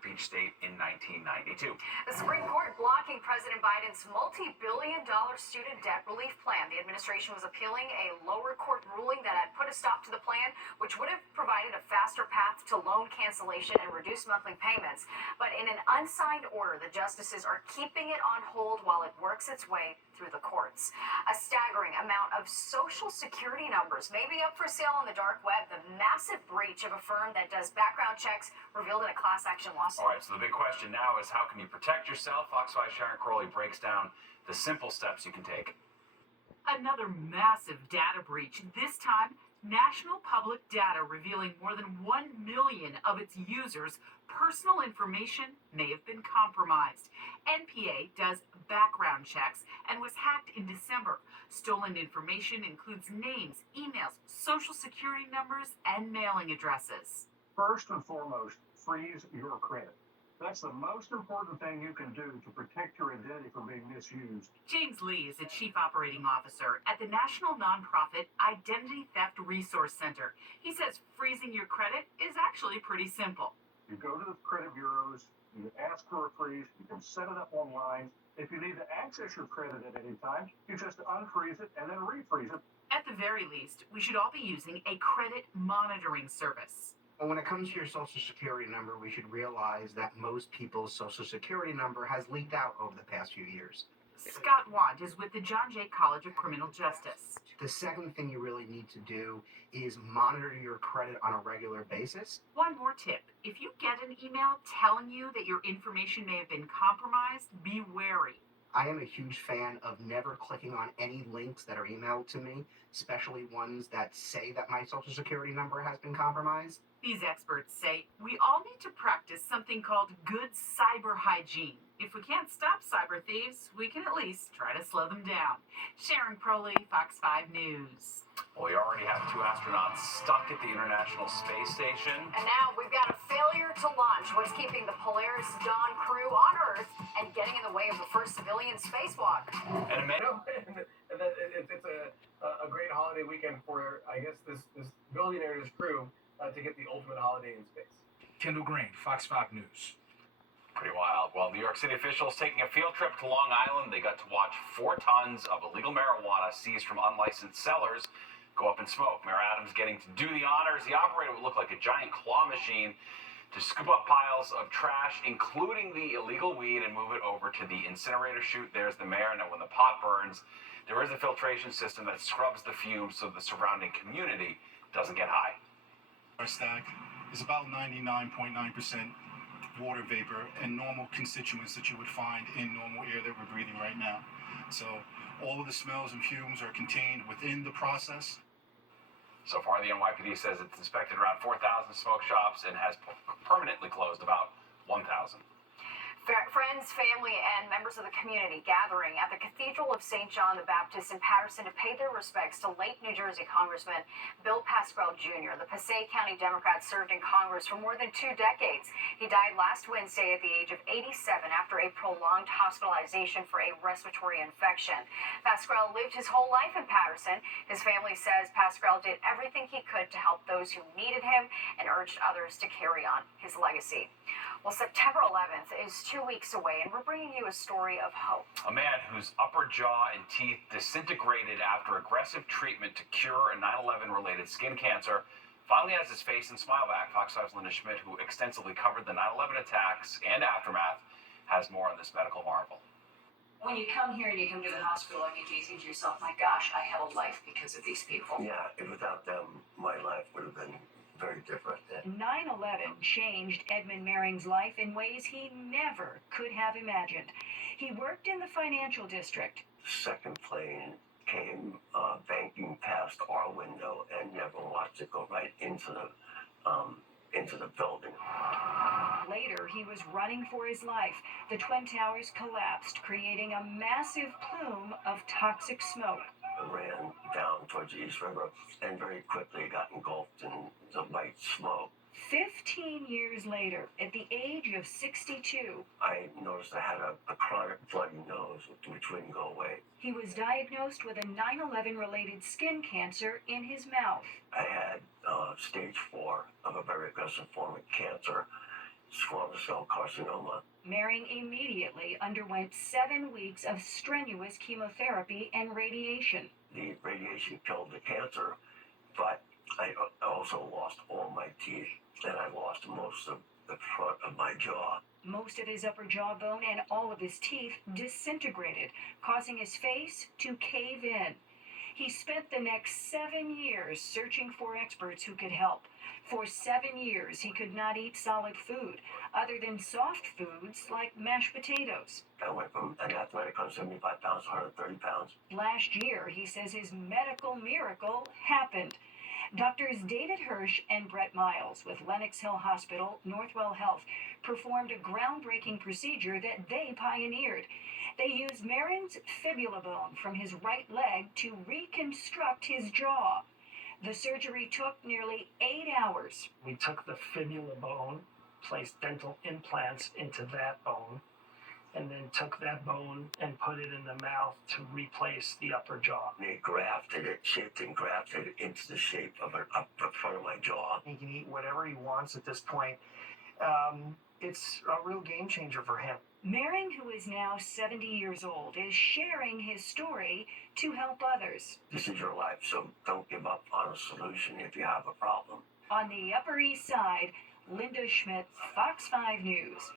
Beach State in 1992. The Supreme Court blocking President Biden's multi-billion-dollar student debt relief plan. The administration was appealing a lower court ruling that had put a stop to the plan, which would have provided a faster path to loan cancellation and reduced monthly payments. But in an unsigned order, the justices are keeping it on hold while it works its way through the courts. A staggering amount of Social Security numbers may be up for sale on the dark web. The massive breach of a firm that does background checks revealed in a class action lawsuit. All right, so the big question now is, how can you protect yourself? Fox 5 Sharon Crowley breaks down the simple steps you can take. Another massive data breach, this time national public data revealing more than 1 million of its users' personal information may have been compromised. NPA does background checks and was hacked in December. Stolen information includes names, emails, social security numbers, and mailing addresses. First and foremost, freeze your credit. That's the most important thing you can do to protect your identity from being misused. James Lee is a chief operating officer at the national nonprofit Identity Theft Resource Center. He says freezing your credit is actually pretty simple. You go to the credit bureaus, you ask for a freeze, you can set it up online. If you need to access your credit at any time, you just unfreeze it and then refreeze it. At the very least, we should all be using a credit monitoring service. When it comes to your Social Security number, we should realize that most people's Social Security number has leaked out over the past few years. Scott Want is with the John Jay College of Criminal Justice. The second thing you really need to do is monitor your credit on a regular basis. One more tip. If you get an email telling you that your information may have been compromised, be wary. I am a huge fan of never clicking on any links that are emailed to me, especially ones that say that my Social Security number has been compromised. These experts say we all need to practice something called good cyber hygiene. If we can't stop cyber thieves, we can at least try to slow them down. Sharon Crowley, Fox 5 News. Well, we already have 2 astronauts stuck at the International Space Station. And now we've got a failure to launch. What's keeping the Polaris Dawn crew on Earth and getting in the way of the first civilian spacewalk? And It's a great holiday weekend for, I guess, this billionaire's crew to get the ultimate holiday in space. Kendall Green, Fox 5 News. Pretty wild. Well, New York City officials taking a field trip to Long Island. They got to watch 4 tons of illegal marijuana seized from unlicensed sellers go up in smoke. Mayor Adams getting to do the honors. The operator would look like a giant claw machine to scoop up piles of trash, including the illegal weed, and move it over to the incinerator chute. There's the mayor. Now, when the pot burns, there is a filtration system that scrubs the fumes so the surrounding community doesn't get high. Our stack is about 99.9% water vapor and normal constituents that you would find in normal air that we're breathing right now. So all of the smells and fumes are contained within the process. So far, the NYPD says it's inspected around 4,000 smoke shops and has permanently closed about 1,000. Friends, family, and members of the community gathering at the Cathedral of St. John the Baptist in Paterson to pay their respects to late New Jersey Congressman Bill Pascrell Jr. The Passaic County Democrat served in Congress for more than 2 decades. He died last Wednesday at the age of 87 after a prolonged hospitalization for a respiratory infection. Pascrell lived his whole life in Paterson. His family says Pascrell did everything he could to help those who needed him and urged others to carry on his legacy. Well, September 11th is 2 weeks away, and we're bringing you a story of hope. A man whose upper jaw and teeth disintegrated after aggressive treatment to cure a 9/11 related skin cancer finally has his face and smile back. Fox 5's Linda Schmidt, who extensively covered the 9/11 attacks and aftermath, has more on this medical marvel. When you come here and you come to the hospital, I mean, you think to yourself, my gosh, I have a life because of these people. Yeah, and without them, my life would have been very different. 9/11 changed Edmund Maring's life in ways he never could have imagined. He worked in the financial district. The second plane came banking past our window and never watched it go right into the building. Later, he was running for his life. The Twin Towers collapsed, creating a massive plume of toxic smoke. I ran down towards the East River and very quickly got engulfed in the white smoke. 15 years later, at the age of 62, I noticed I had a chronic bloody nose which wouldn't go away. He was diagnosed with a 9/11 related skin cancer in his mouth. I had stage 4 of a very aggressive form of cancer squamous cell carcinoma. Mehring immediately underwent 7 weeks of strenuous chemotherapy and radiation. The radiation killed the cancer, but I also lost all my teeth, and I lost most of the front of my jaw. Most of his upper jawbone and all of his teeth disintegrated, causing his face to cave in. He spent the next 7 years searching for experts who could help. For 7 years, he could not eat solid food, other than soft foods like mashed potatoes. I went from an athletic 175 pounds to 130 pounds. Last year, he says his medical miracle happened. Doctors David Hirsch and Brett Miles with Lenox Hill Hospital, Northwell Health, performed a groundbreaking procedure that they pioneered. They used Mehring's fibula bone from his right leg to reconstruct his jaw. The surgery took nearly 8 hours. We took the fibula bone, placed dental implants into that bone, and then took that bone and put it in the mouth to replace the upper jaw. They grafted it, shaped and grafted it into the shape of up the front of my jaw. He can eat whatever he wants at this point. It's a real game changer for him. Mehring, who is now 70 years old, is sharing his story to help others. This is your life, so don't give up on a solution if you have a problem. On the Upper East Side, Linda Schmidt, Fox 5 News.